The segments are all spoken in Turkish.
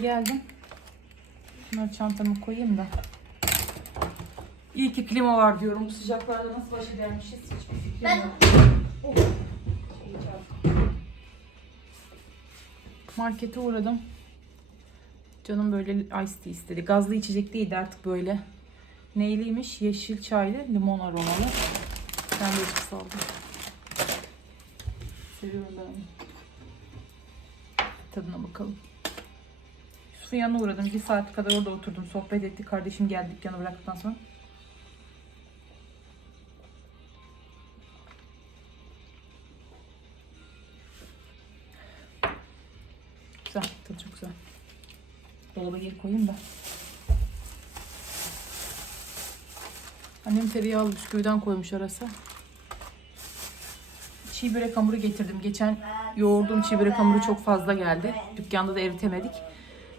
geldim. Şunları çantama koyayım da. İyi ki klima var diyorum. Bu sıcaklarda nasıl baş edermişiz hiçbir fikrim Ben- yok. Oh. Çarptım. Markete uğradım. Canım böyle ice tea istedi. Gazlı içecek değildi artık böyle. Neyliymiş? Yeşil çaylı, limon aromalı. Ben de içki aldım. Seviyorum ben onu. Tadına bakalım. Yusuf'un yanına uğradım. Bir saat kadar orada oturdum. Sohbet ettik. Kardeşim geldi dükkanı bıraktıktan sonra. Güzel. Tadı çok güzel. Dolaba geri koyayım da. Annem tereyağlı bisküviden koymuş arası. Çiğ börek hamuru getirdim. Geçen yoğurduğum çiğ börek hamuru çok fazla geldi. Dükkanda da eritemedik.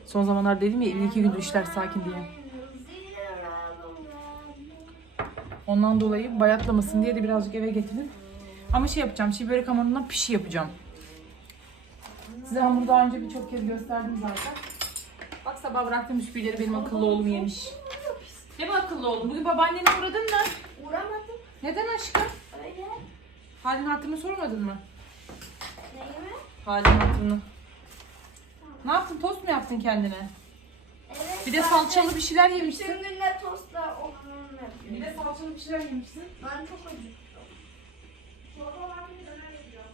Son zamanlar dedim ya iki gündür işler sakin diye. Ondan dolayı bayatlamasın diye de birazcık eve getirdim. Ama şey yapacağım, çiğ börek hamurundan pişi yapacağım. Size hamuru daha önce birçok kez gösterdim zaten. Bak sabah bıraktığım bisküvileri benim akıllı oğlum yemiş. Mi akıllı oğlum? Bugün babaannene uğradın mı? Uğramadım. Neden aşkım? Öyle. Halin hatırını sormadın mı? Neyime? Halin hatırını. Ne yaptın? Tost mu yaptın kendine? Evet. Bir de salçalı bir şeyler yemişsin. Bütün günde tostla onun yapıyorum. Bir de salçalı bir şeyler yemişsin. Ben çok acıktım. Çorba var bir döner yiyeceğim.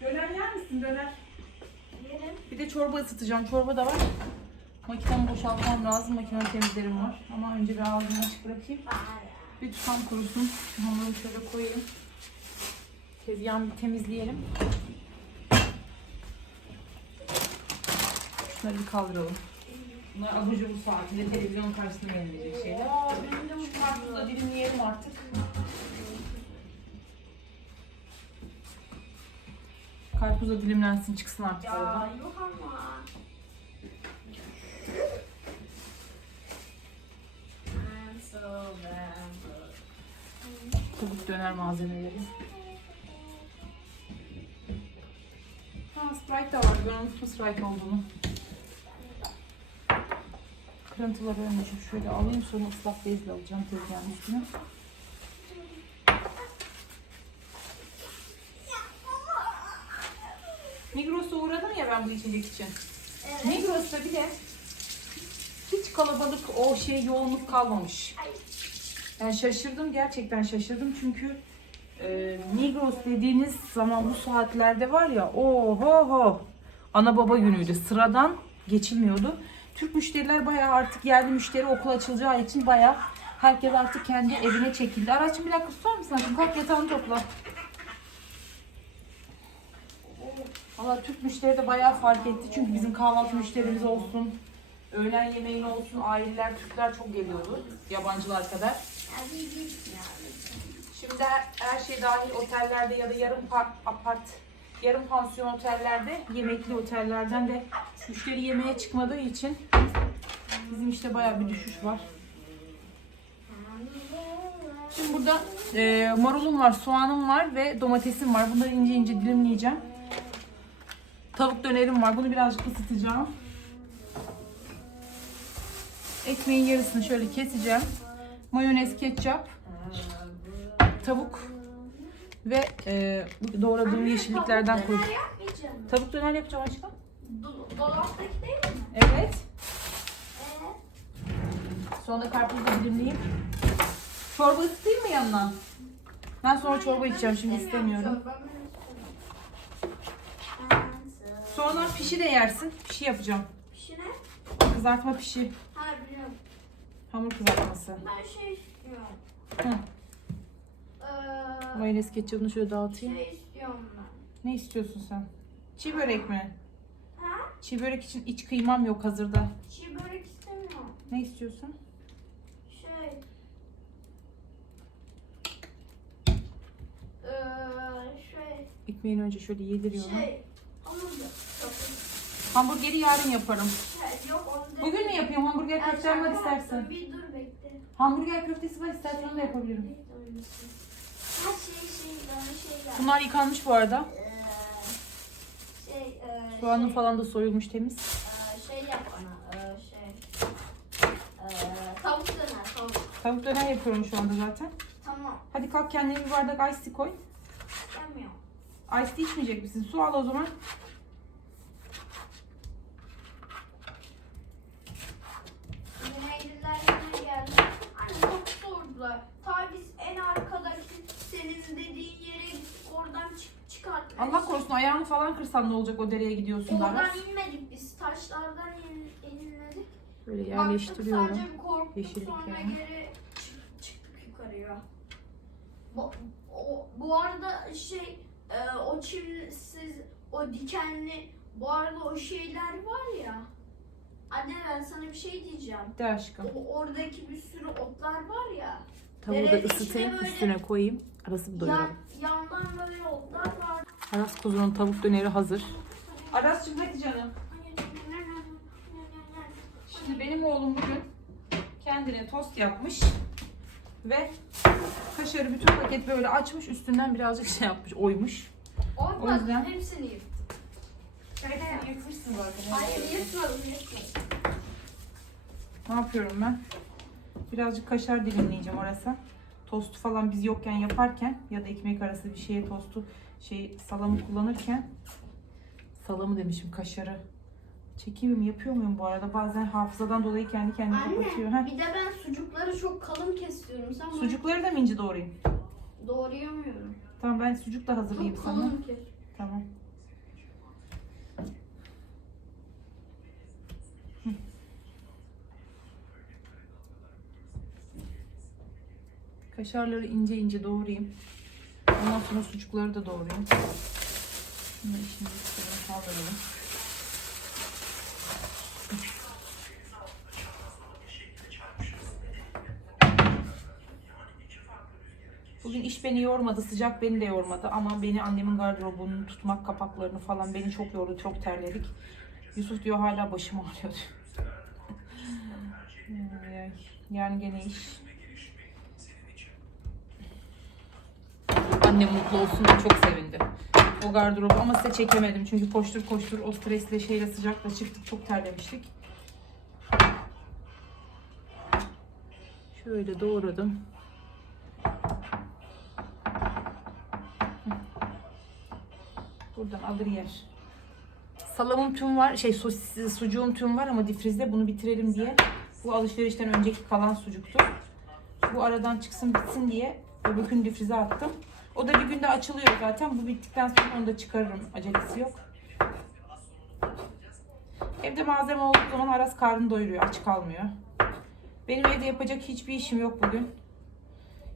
Döner yer misin döner? Yerim. Bir de çorba ısıtacağım. Çorba da var. Makinemi boşaltmam lazım. Makine temizlerim var. Ama önce bir ağzını açık bırakayım. Bir tutam kurusun. Hamuru şöyle koyayım. Tezgahını temizleyelim. Şunları bir kaldıralım. Bunlar abur cubur saatinde televizyon karşısında yenilecek şeyler. Şu karpuzu da dilimleyelim artık. Karpuz da dilimlensin çıksın artık Ya aradan. yok ama. Tavuk döner malzemeleri. Sprite de var. Ben unuttum Sprite olduğunu. Kırıntıları önce şöyle alayım sonra ıslak bezle alacağım tezgahın üstüne. Migros'a uğradım ya ben bu içecek için. Evet. Migros'ta bir de hiç kalabalık o şey yoğunluk kalmamış. Yani şaşırdım gerçekten şaşırdım çünkü e, Migros dediğiniz zaman bu saatlerde var ya oho ho ana baba günüydü sıradan geçilmiyordu. Türk müşteriler bayağı artık yerli müşteri okul açılacağı için bayağı herkes artık kendi evine çekildi. Araçım bir dakika tutar mısın? Kalk yatağını topla. Valla Türk müşteri de bayağı fark etti. Çünkü bizim kahvaltı müşterimiz olsun, öğlen yemeğin olsun, aileler, Türkler çok geliyordu. Yabancılar kadar. Şimdi her, şey dahil otellerde ya da yarım pa- apart, yarım pansiyon otellerde, yemekli otellerden de müşteri yemeğe çıkmadığı için bizim işte bayağı bir düşüş var. Şimdi burada e, marulum var, soğanım var ve domatesim var. Bunları ince ince dilimleyeceğim. Tavuk dönerim var. Bunu birazcık ısıtacağım. Ekmeğin yarısını şöyle keseceğim. Mayonez, ketçap, tavuk ve e, doğradığım yeşilliklerden koy. Döner yapmayacağım. mı? Tavuk döner yapacağım aşkım. Do- Dolaptaki değil mi? Evet. Sonra karpuzu da dilimleyeyim. Çorba ısıtayım mı yanına? Ben sonra çorba içeceğim şimdi istemiyorum. Sonra pişi de yersin. Pişi yapacağım. Pişine? Kızartma pişi. Ha biliyorum. Hamur kızartması. Ben şey istiyorum. Hı. Ee, Mayonez ketçabını şöyle dağıtayım. şey istiyorum ben. Ne istiyorsun sen? Çiğ börek mi? Ha? Çiğ börek için iç kıymam yok hazırda. Çiğ börek istemiyorum. Ne istiyorsun? Şey. Ee, şey. Ekmeğini önce şöyle yediriyorum. Şey. Hamburger. Hamburgeri yarın yaparım. Şey, yok onu Bugün mü yapayım? Hamburger köftem var istersen. Bir dur bekle. Hamburger köftesi var istersen onu da yapabilirim. Neydi Bunlar yıkanmış bu arada. Ee, e, Soğanın şey, falan da soyulmuş temiz. e, şey yap bana. E, şey. E, tavuk döner tavuk. Tavuk döner yapıyorum şu anda zaten. Tamam. Hadi kalk kendine bir bardak ice tea koy. Yemiyorum. Ice tea içmeyecek misin? Su al o zaman. Güneyliler yine geldi. Anne çok sordular. Ta biz en arkadaki senin dediğin yere gittik oradan çıkarttık. Allah korusun ayağını falan kırsan ne olacak o dereye gidiyorsun da Oradan Aras. inmedik biz. Taşlardan in, inmedik. Böyle Baktık yerleştiriyorum. sadece bir korktuk Yeşillik sonra yani. geri çık- çıktık yukarıya. Bu, o, bu arada şey e, o çimsiz o dikenli bu arada o şeyler var ya. Anne ben sana bir şey diyeceğim. De aşkım. O oradaki bir sürü otlar var ya. Tavuğu da ısıtayım böyle- üstüne koyayım. Arası Yan, doyuralım. yandan böyle otlar var. Aras kuzunun tavuk döneri hazır. Aras'cığım hadi canım. Şimdi benim oğlum bugün kendine tost yapmış ve kaşarı bütün paket böyle açmış üstünden birazcık şey yapmış oymuş. O Olmadı yüzden- hepsini yırttım. Evet yırtmışsın zaten. Hayır yırtmadım yırtmadım. Ne yapıyorum ben? Birazcık kaşar dilimleyeceğim orası. Tostu falan biz yokken yaparken ya da ekmek arası bir şeye tostu şey salamı kullanırken salamı demişim kaşarı. Çekiyor muyum yapıyor muyum bu arada? Bazen hafızadan dolayı kendi kapatıyor. Anne Heh. bir de ben sucukları çok kalın kesiyorum. Sen bana Sucukları da mı ince doğrayayım? doğrayamıyorum. Tamam ben sucuk da hazırlayayım Çok sana. kalın kes. Tamam. Kaşarları ince ince doğrayayım. Ondan sonra sucukları da doğrayayım. Şunları şimdi kaldıralım. Bugün iş beni yormadı, sıcak beni de yormadı ama beni annemin gardırobunu tutmak, kapaklarını falan beni çok yordu, çok terledik. Yusuf diyor hala başım ağrıyor. Yani gene iş. Annem mutlu olsun da çok sevindi. O gardırobu ama size çekemedim çünkü koştur koştur o stresle şeyle sıcakla çıktık çok terlemiştik. Şöyle doğradım. Buradan alır yer. Salamım tüm var, şey sosis, sucuğum tüm var ama difrizde bunu bitirelim diye. Bu alışverişten önceki kalan sucuktu. Bu aradan çıksın bitsin diye öbür gün difrize attım. O da bir günde açılıyor zaten. Bu bittikten sonra onu da çıkarırım. Acelesi yok. Evde malzeme olduğu zaman Aras karnını doyuruyor. Aç kalmıyor. Benim evde yapacak hiçbir işim yok bugün.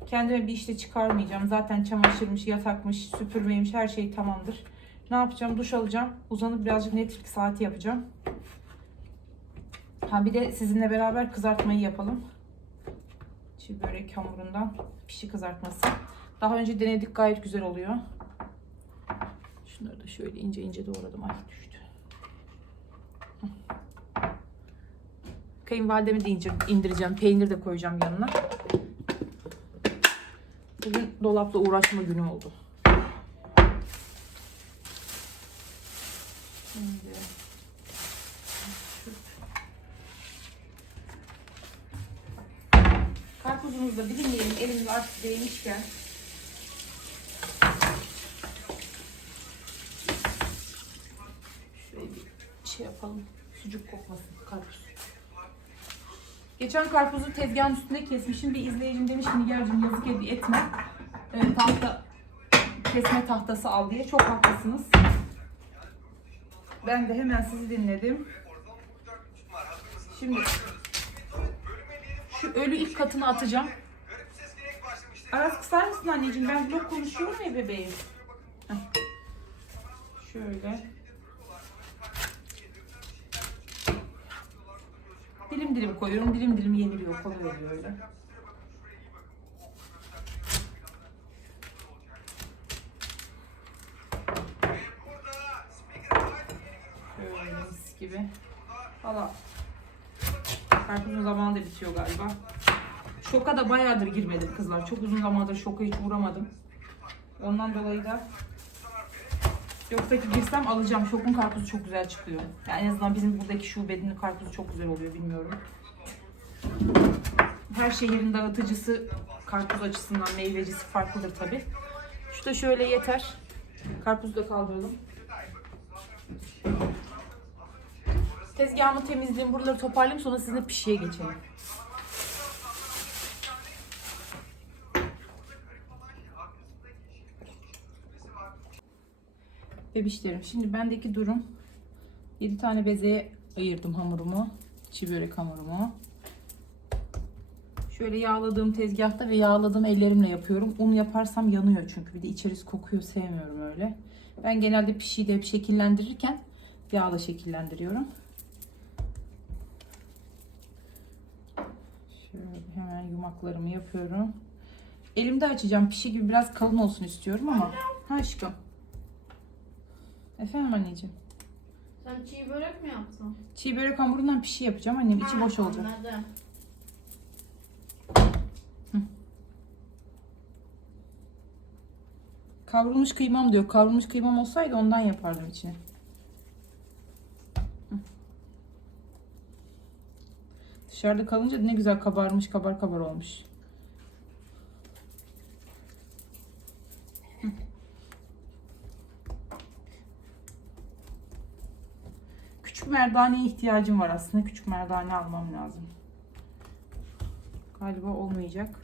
Kendime bir işte çıkarmayacağım. Zaten çamaşırmış, yatakmış, süpürmeymiş her şey tamamdır. Ne yapacağım? Duş alacağım. Uzanıp birazcık Netflix saati yapacağım. Ha bir de sizinle beraber kızartmayı yapalım. Çiğ börek hamurundan pişi kızartması. Daha önce denedik gayet güzel oluyor. Şunları da şöyle ince ince doğradım. Ay düştü. Kayınvalidemi de indireceğim. Peynir de koyacağım yanına. Bugün dolapla uğraşma günü oldu. Karpuzumuzu da dilimleyelim elimiz artık değmişken. Şöyle bir şey yapalım. Sucuk kokmasın karpuz. Geçen karpuzu tezgahın üstünde kesmişim. Bir izleyicim demiş Nigar'cığım yazık ed- etme. Ee, tahta, kesme tahtası al diye. Çok haklısınız. Ben de hemen sizi dinledim. Şimdi şu ölü ilk katını atacağım. Aras kısar mısın anneciğim? Ben vlog konuşuyorum ya bebeğim. Heh. Şöyle. Dilim dilim koyuyorum. Dilim dilim yeniliyor. Kolay oluyor öyle. Şöyle mis gibi. Valla karpuzun zamanı da bitiyor galiba. Şoka da bayağıdır girmedim kızlar. Çok uzun zamandır şoka hiç uğramadım. Ondan dolayı da Yoksa ki girsem alacağım. Şokun karpuzu çok güzel çıkıyor. Yani en azından bizim buradaki şubenin karpuzu çok güzel oluyor bilmiyorum. Her şehrin dağıtıcısı karpuz açısından meyvecisi farklıdır tabi. Şu da şöyle yeter. Karpuzu da kaldıralım. Tezgahımı temizleyeyim, buraları toparlayayım sonra sizinle pişiye geçelim. Bebişlerim şimdi bendeki durum 7 tane bezeye ayırdım hamurumu. Çiğ börek hamurumu. Şöyle yağladığım tezgahta ve yağladığım ellerimle yapıyorum. Un yaparsam yanıyor çünkü. Bir de içerisi kokuyor sevmiyorum öyle. Ben genelde pişiyi de hep şekillendirirken yağla şekillendiriyorum. Şöyle hemen yumaklarımı yapıyorum. Elimde açacağım. Pişi gibi biraz kalın olsun istiyorum ama. Ha aşkım. Efendim anneciğim. Sen çiğ börek mi yaptın? Çiğ börek hamurundan pişi yapacağım. Annem içi boş olacak. Anladım. Kavrulmuş kıymam diyor. Kavrulmuş kıymam olsaydı ondan yapardım içine. Dışarıda kalınca ne güzel kabarmış kabar kabar olmuş. Küçük merdaneye ihtiyacım var aslında. Küçük merdane almam lazım. Galiba olmayacak.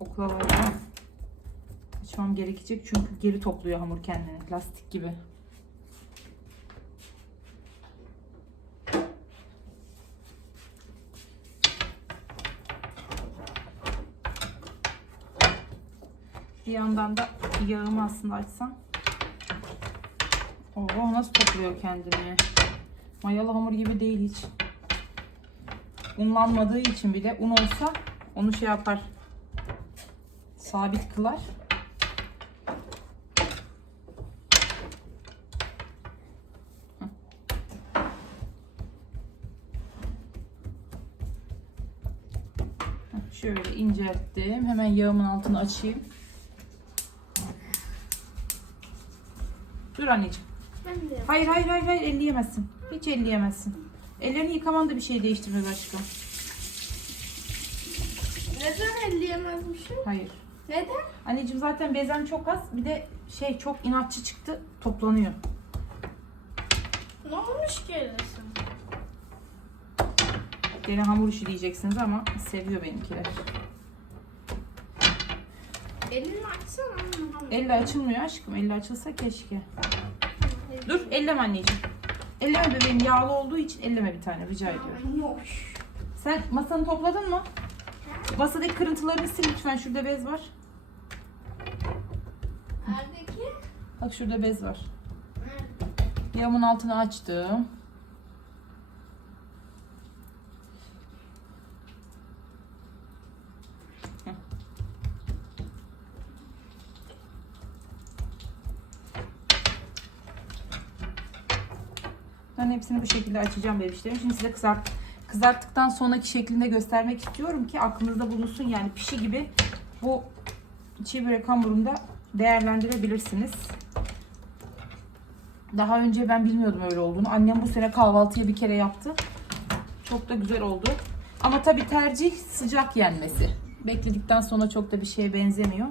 Oklavayla açmam gerekecek çünkü geri topluyor hamur kendini. Lastik gibi. Bir yandan da yağımı aslında açsam. Oo nasıl topluyor kendini. Mayalı hamur gibi değil hiç. Unlanmadığı için bile un olsa onu şey yapar. Sabit kılar. Şöyle incelttim. Hemen yağımın altını açayım. Dur anneciğim. Hayır hayır hayır hayır elleyemezsin. Hiç elleyemezsin. Ellerini yıkaman da bir şey değiştirmez aşkım. Neden elleyemezmişim? Hayır. Neden? Anneciğim zaten bezem çok az. Bir de şey çok inatçı çıktı. Toplanıyor. Ne olmuş ki öylesin? Gene hamur işi diyeceksiniz ama seviyor benimkiler. Elini açsana. Elle açılmıyor aşkım. Elle açılsa keşke. Dur elleme anneciğim. Elleme bebeğim yağlı olduğu için elleme bir tane rica ediyorum. Hoş. Sen masanı topladın mı? Masadaki kırıntılarını sil lütfen. Şurada bez var. Neredeki? Bak şurada bez var. Yağımın altını açtım. Hepsini bu şekilde açacağım bebişlerim. Şimdi size kızart, kızarttıktan sonraki şeklinde göstermek istiyorum ki aklınızda bulunsun. Yani pişi gibi bu çiğ börek hamurunda değerlendirebilirsiniz. Daha önce ben bilmiyordum öyle olduğunu. Annem bu sene kahvaltıya bir kere yaptı. Çok da güzel oldu. Ama tabii tercih sıcak yenmesi. Bekledikten sonra çok da bir şeye benzemiyor.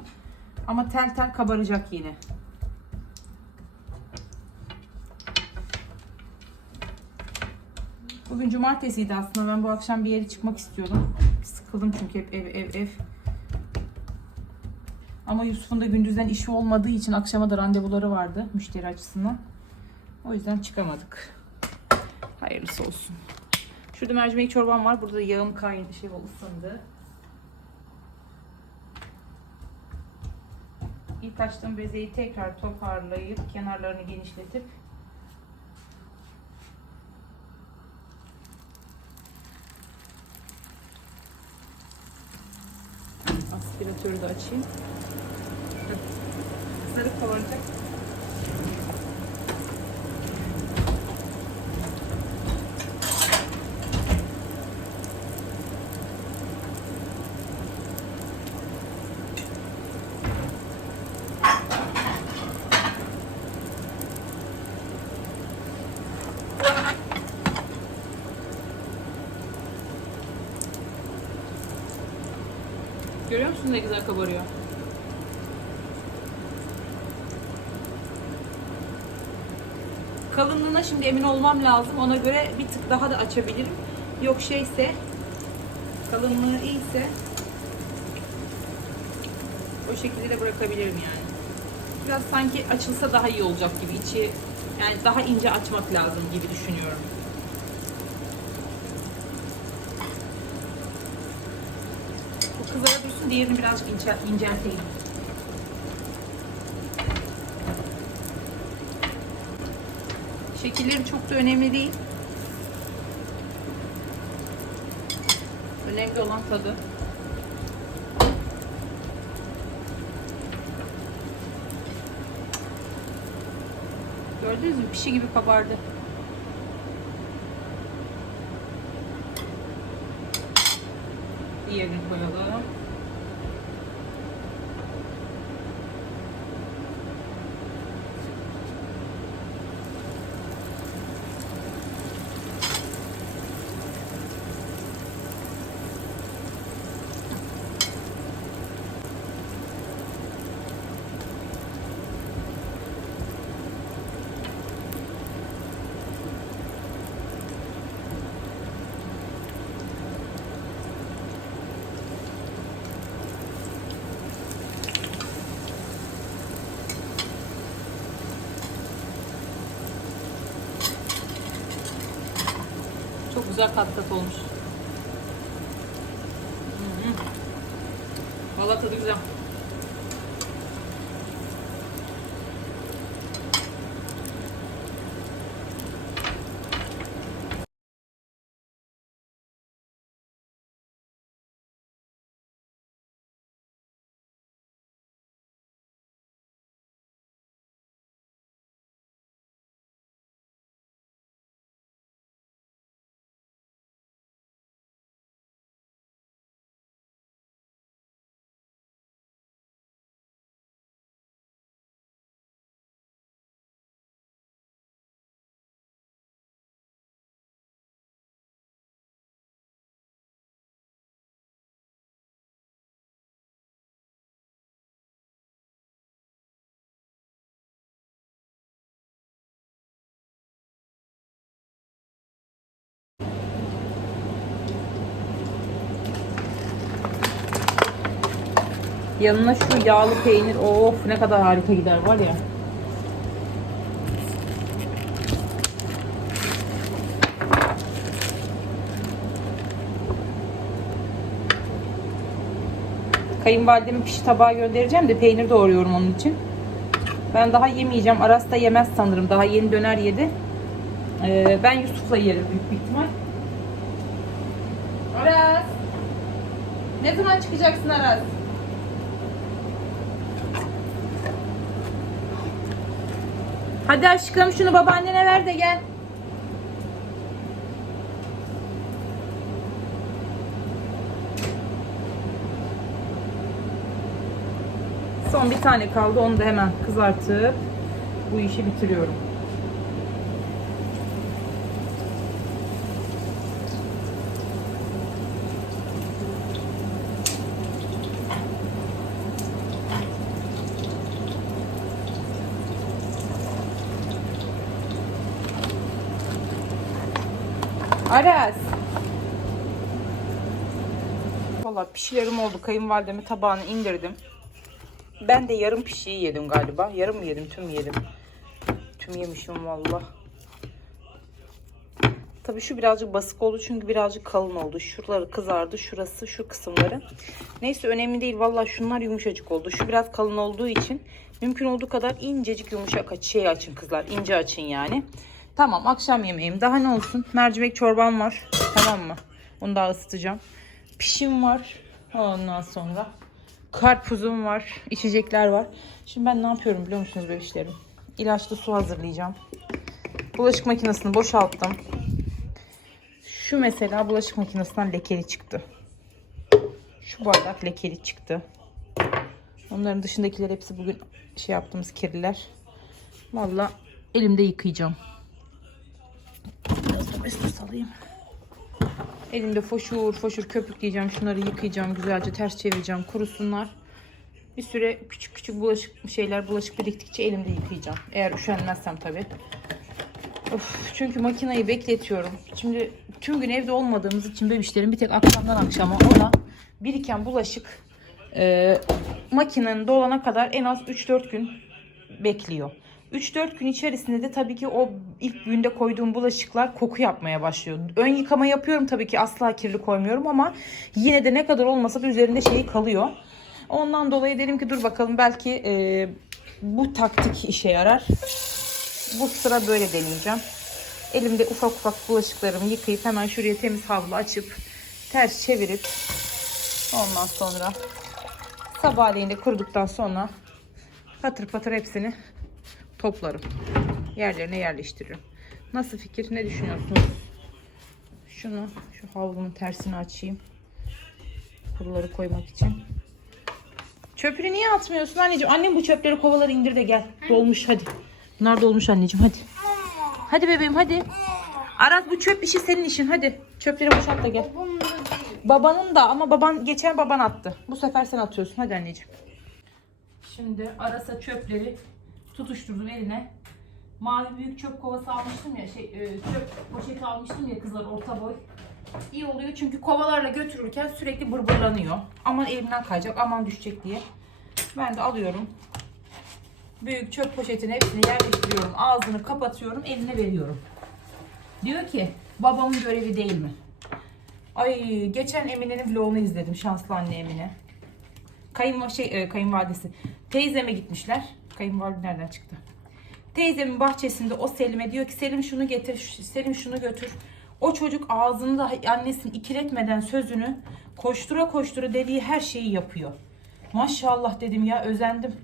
Ama tel tel kabaracak yine. Bugün cumartesiydi aslında. Ben bu akşam bir yere çıkmak istiyordum. Sıkıldım çünkü hep ev ev ev. Ama Yusuf'un da gündüzden işi olmadığı için akşama da randevuları vardı müşteri açısından. O yüzden çıkamadık. Hayırlısı olsun. Şurada mercimek çorbam var. Burada da yağım kaynadı, şey ısındı. İlk açtığım bezeyi tekrar toparlayıp kenarlarını genişletip aspiratörü de açayım. Sarı kabaracak. Musun ne güzel kabarıyor? Kalınlığına şimdi emin olmam lazım. Ona göre bir tık daha da açabilirim. Yok şeyse kalınlığı iyiyse o şekilde de bırakabilirim yani. Biraz sanki açılsa daha iyi olacak gibi içi yani daha ince açmak lazım gibi düşünüyorum. Bu kızara dursun diğerini birazcık ince, incelteyim. Şekilleri çok da önemli değil. Önemli olan tadı. Gördünüz mü? Pişi gibi kabardı. Diğerini koyalım. Çok güzel kat kat olmuş. Hı hı. Vallahi tadı güzel. Yanına şu yağlı peynir of ne kadar harika gider var ya. Kayınvalideme pişi tabağı göndereceğim de peynir doğruyorum onun için. Ben daha yemeyeceğim. Aras da yemez sanırım. Daha yeni döner yedi. Ee, ben Yusuf'la yerim büyük bir ihtimal. Aras! Ne zaman çıkacaksın Aras? Hadi aşkım şunu babaannene ver de gel. Son bir tane kaldı. Onu da hemen kızartıp bu işi bitiriyorum. Aras. Valla pişilerim oldu. Kayınvalidemi tabağını indirdim. Ben de yarım pişiyi yedim galiba. Yarım mı yedim, tüm yedim? Tüm yemişim valla. Tabii şu birazcık basık oldu çünkü birazcık kalın oldu. Şuraları kızardı, şurası, şu kısımları. Neyse önemli değil. Valla şunlar yumuşacık oldu. Şu biraz kalın olduğu için mümkün olduğu kadar incecik yumuşak şey açın kızlar. ince açın yani. Tamam akşam yemeğim. Daha ne olsun? Mercimek çorbam var. Tamam mı? Onu daha ısıtacağım. Pişim var. Ondan sonra karpuzum var. içecekler var. Şimdi ben ne yapıyorum biliyor musunuz bebişlerim? İlaçlı su hazırlayacağım. Bulaşık makinesini boşalttım. Şu mesela bulaşık makinesinden lekeli çıktı. Şu bardak lekeli çıktı. Onların dışındakiler hepsi bugün şey yaptığımız kirliler. Vallahi elimde yıkayacağım. Salayım. Elimde foşur foşur köpükleyeceğim. Şunları yıkayacağım. Güzelce ters çevireceğim. Kurusunlar. Bir süre küçük küçük bulaşık şeyler bulaşık biriktikçe elimde yıkayacağım. Eğer üşenmezsem tabii. Of, çünkü makineyi bekletiyorum. Şimdi tüm gün evde olmadığımız için bebişlerin bir tek akşamdan akşama o da biriken bulaşık e, makinenin dolana kadar en az 3-4 gün bekliyor. 3-4 gün içerisinde de tabii ki o ilk günde koyduğum bulaşıklar koku yapmaya başlıyor. Ön yıkama yapıyorum tabii ki asla kirli koymuyorum ama yine de ne kadar olmasa da üzerinde şey kalıyor. Ondan dolayı dedim ki dur bakalım belki e, bu taktik işe yarar. Bu sıra böyle deneyeceğim. Elimde ufak ufak bulaşıklarımı yıkayıp hemen şuraya temiz havlu açıp ters çevirip ondan sonra sabahleyin de kuruduktan sonra patır patır hepsini toplarım. Yerlerine yerleştiririm. Nasıl fikir? Ne düşünüyorsunuz? Şunu şu havlunun tersini açayım. Kuruları koymak için. Çöpünü niye atmıyorsun anneciğim? Annem bu çöpleri kovaları indir de gel. Dolmuş hadi. Bunlar dolmuş anneciğim hadi. Hadi bebeğim hadi. Aras bu çöp işi senin işin hadi. Çöpleri boşalt da gel. Babanın da ama baban geçen baban attı. Bu sefer sen atıyorsun. Hadi anneciğim. Şimdi Aras'a çöpleri tutuşturdum eline. Mavi büyük çöp kovası almıştım ya, şey e, çöp poşeti almıştım ya kızlar orta boy. İyi oluyor çünkü kovalarla götürürken sürekli bırbırlanıyor. Aman elimden kayacak, aman düşecek diye. Ben de alıyorum. Büyük çöp poşetini hepsini yerleştiriyorum. Ağzını kapatıyorum, eline veriyorum. Diyor ki babamın görevi değil mi? Ay geçen Emine'nin vlogunu izledim. Şanslı anne Emine. Kayınva şey e, kayınvalidesi. Teyzeme gitmişler. Kayınvalide nereden çıktı? Teyzemin bahçesinde o Selim'e diyor ki Selim şunu getir, Selim şunu götür. O çocuk ağzında annesini ikiletmeden sözünü koştura koştura dediği her şeyi yapıyor. Maşallah dedim ya özendim.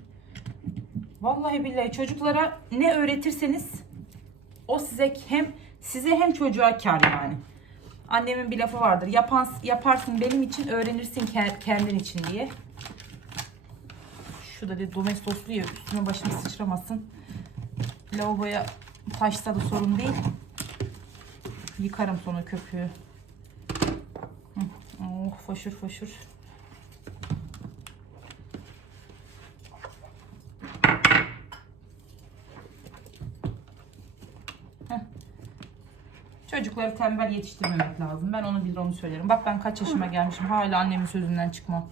Vallahi billahi çocuklara ne öğretirseniz o size hem size hem çocuğa kar yani. Annemin bir lafı vardır. Yapan, yaparsın benim için, öğrenirsin ke- kendin için diye. Şu da bir domestoslu ya üstüne başına sıçramasın. Lavaboya taşsa da sorun değil. Yıkarım sonra köpüğü. Oh foşur foşur. Çocukları tembel yetiştirmemek lazım. Ben onu bilir onu söylerim. Bak ben kaç yaşıma gelmişim. Hala annemin sözünden çıkmam.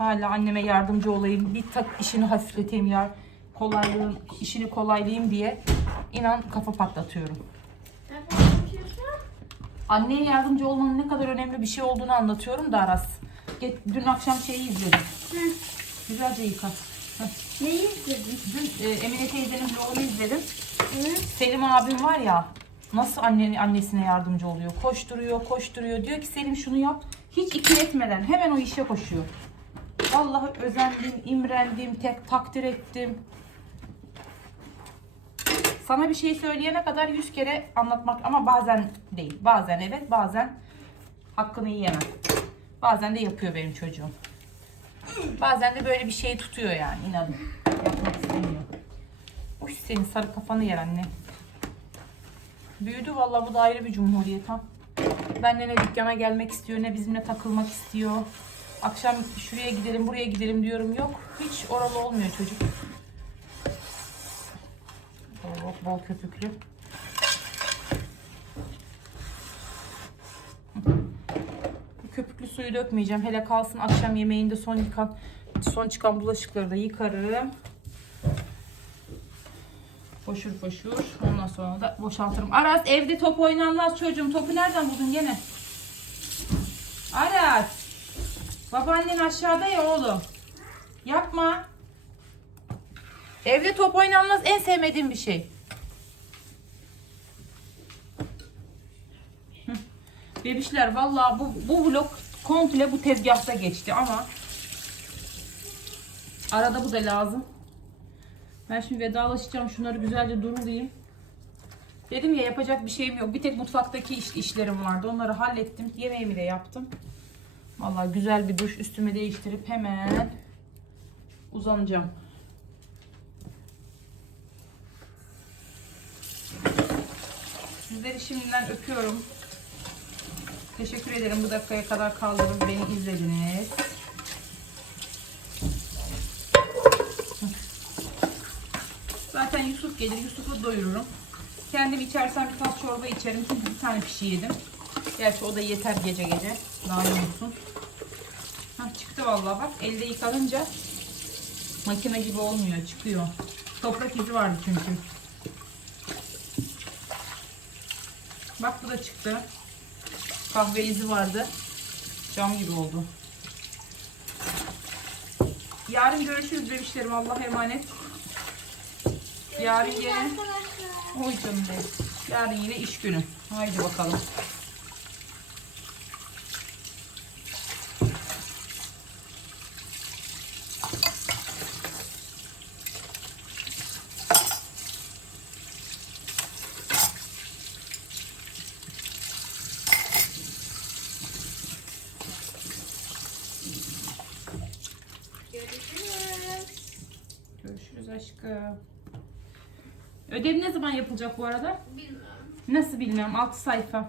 Hala anneme yardımcı olayım. Bir tak işini hafifleteyim ya. Kolaylığın, işini kolaylayayım diye. inan kafa patlatıyorum. Anneye yardımcı olmanın ne kadar önemli bir şey olduğunu anlatıyorum da Aras. Ge- Dün akşam şeyi izledim. Hı. Güzelce yıka. Neyi izledin? Dün e, Emine teyzenin vlogunu izledim. Hı? Selim abim var ya nasıl anne, annesine yardımcı oluyor. Koşturuyor, koşturuyor. Diyor ki Selim şunu yap. Hiç ikiletmeden hemen o işe koşuyor. Vallahi özendim, imrendim, tek takdir ettim. Sana bir şey söyleyene kadar yüz kere anlatmak ama bazen değil. Bazen evet, bazen hakkını yiyemem. Bazen de yapıyor benim çocuğum. Bazen de böyle bir şey tutuyor yani inanın. Yapmak istemiyor. Uy senin sarı kafanı yer anne. Büyüdü vallahi bu da ayrı bir cumhuriyet ha. Benle ne dükkana gelmek istiyor ne bizimle takılmak istiyor. Akşam şuraya gidelim buraya gidelim diyorum yok. Hiç oralı olmuyor çocuk. Bol, bol köpüklü. Köpüklü suyu dökmeyeceğim. Hele kalsın akşam yemeğinde son yıkan son çıkan bulaşıkları da yıkarım. Foşur foşur. Ondan sonra da boşaltırım. Aras evde top oynanmaz çocuğum. Topu nereden buldun gene? Aras. Babaannen aşağıda ya oğlum. Yapma. Evde top oynanmaz en sevmediğim bir şey. Bebişler vallahi bu, bu vlog komple bu tezgahta geçti ama arada bu da lazım. Ben şimdi vedalaşacağım. Şunları güzelce durulayım. Dedim ya yapacak bir şeyim yok. Bir tek mutfaktaki iş, işlerim vardı. Onları hallettim. Yemeğimi de yaptım. Vallahi güzel bir duş üstümü değiştirip hemen uzanacağım. Sizleri şimdiden öpüyorum. Teşekkür ederim bu dakikaya kadar kaldınız beni izlediniz. Zaten Yusuf gelir Yusuf'u doyururum. Kendim içersem biraz çorba içerim çünkü bir tane pişi yedim. Gerçi o da yeter gece gece. Daha olsun. Hah, çıktı vallahi bak elde yıkanınca makine gibi olmuyor çıkıyor. Toprak izi vardı çünkü. Bak bu da çıktı. Kahve izi vardı. Cam gibi oldu. Yarın görüşürüz bebişlerim. Allah'a emanet. Yarın. Arkadaşlar. Oy canım benim. Yarın yine iş günü. Haydi bakalım. Görüşürüz. Görüşürüz aşkım. Ödev ne zaman yapılacak bu arada? Bilmiyorum. Nasıl bilmiyorum. 6 sayfa.